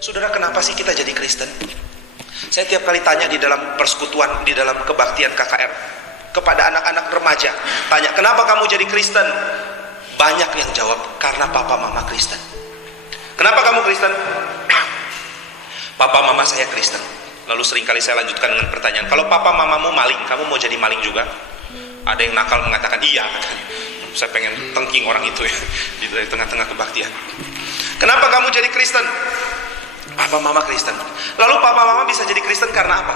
Saudara, kenapa sih kita jadi Kristen? Saya tiap kali tanya di dalam persekutuan, di dalam kebaktian KKR, kepada anak-anak remaja, tanya, kenapa kamu jadi Kristen? Banyak yang jawab, karena papa mama Kristen. Kenapa kamu Kristen? Papa mama saya Kristen. Lalu seringkali saya lanjutkan dengan pertanyaan, kalau papa mamamu maling, kamu mau jadi maling juga? Ada yang nakal mengatakan iya. Saya pengen tengking orang itu ya, di tengah-tengah kebaktian. Kenapa kamu jadi Kristen? Papa mama Kristen. Lalu papa mama bisa jadi Kristen karena apa?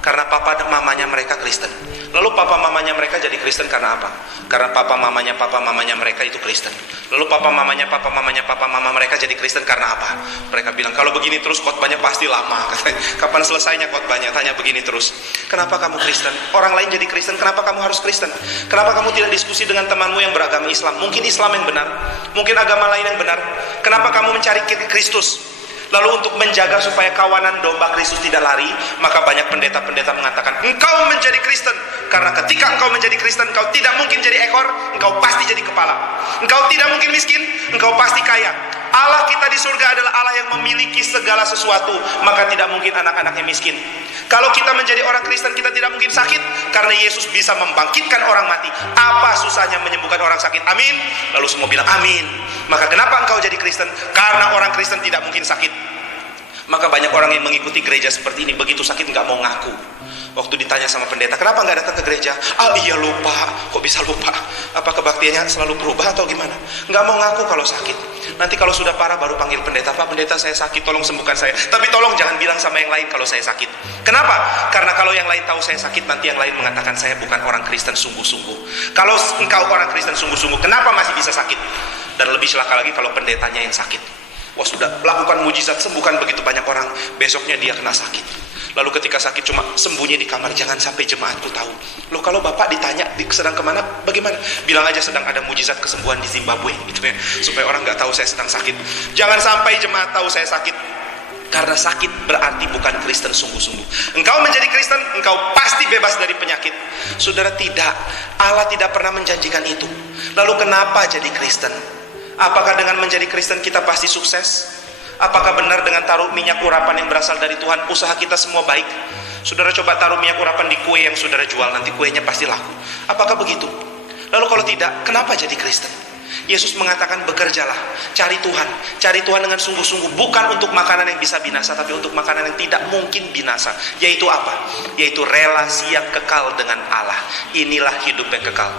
Karena papa dan mamanya mereka Kristen. Lalu papa mamanya mereka jadi Kristen karena apa? Karena papa mamanya mereka itu Kristen. Lalu papa mamanya mama mereka jadi Kristen karena apa? Mereka bilang, kalau begini terus khotbahnya pasti lama. Kapan selesainya khotbahnya? Tanya begini terus. Kenapa kamu Kristen? Orang lain jadi Kristen, kenapa kamu harus Kristen? Kenapa kamu tidak diskusi dengan temanmu yang beragama Islam? Mungkin Islam yang benar, mungkin agama lain yang benar. Kenapa kamu mencari Kristus? Lalu untuk menjaga supaya kawanan domba Kristus tidak lari, maka banyak pendeta-pendeta mengatakan, engkau menjadi Kristen, karena ketika engkau menjadi Kristen, engkau tidak mungkin jadi ekor, engkau pasti jadi kepala. Engkau tidak mungkin miskin, engkau pasti kaya. Allah kita di surga adalah Allah yang memiliki segala sesuatu, maka tidak mungkin anak-anaknya miskin. Kalau kita menjadi orang Kristen, kita tidak mungkin sakit, karena Yesus bisa membangkitkan orang mati. Apa susahnya menyembuhkan orang sakit? Amin. Lalu semua bilang amin. Maka kenapa engkau jadi Kristen? Karena orang Kristen tidak mungkin sakit. Maka banyak orang yang mengikuti gereja seperti ini, begitu sakit nggak mau ngaku. Waktu ditanya sama pendeta, kenapa nggak datang ke gereja? Ah iya lupa. Kok bisa lupa? Apa kebaktiannya selalu berubah atau gimana? Nggak mau ngaku kalau sakit. Nanti kalau sudah parah baru panggil pendeta, Pak pendeta saya sakit, tolong sembuhkan saya. Tapi tolong jangan bilang sama yang lain kalau saya sakit. Kenapa? Karena kalau yang lain tahu saya sakit, nanti yang lain mengatakan saya bukan orang Kristen sungguh-sungguh. Kalau engkau orang Kristen sungguh-sungguh, kenapa masih bisa sakit? Dan lebih celaka lagi kalau pendetanya yang sakit. Wah sudah lakukan mujizat, sembuhkan begitu banyak orang, besoknya dia kena sakit. Lalu ketika sakit cuma sembunyi di kamar, jangan sampai jemaatku tahu. Loh kalau bapak ditanya sedang kemana, bagaimana? Bilang aja sedang ada mujizat kesembuhan di Zimbabwe gitu ya, supaya orang nggak tahu saya sedang sakit. Jangan sampai jemaat tahu saya sakit. Karena sakit berarti bukan Kristen sungguh-sungguh. Engkau menjadi Kristen, engkau pasti bebas dari penyakit. Saudara, tidak, Allah tidak pernah menjanjikan itu. Lalu kenapa jadi Kristen? Apakah dengan menjadi Kristen kita pasti sukses? Apakah benar dengan taruh minyak urapan yang berasal dari Tuhan, usaha kita semua baik? Saudara coba taruh minyak urapan di kue yang saudara jual, nanti kuenya pasti laku. Apakah begitu? Lalu kalau tidak, kenapa jadi Kristen? Yesus mengatakan bekerjalah, cari Tuhan dengan sungguh-sungguh, bukan untuk makanan yang bisa binasa, tapi untuk makanan yang tidak mungkin binasa. Yaitu apa? Yaitu relasi yang kekal dengan Allah. Inilah hidup yang kekal.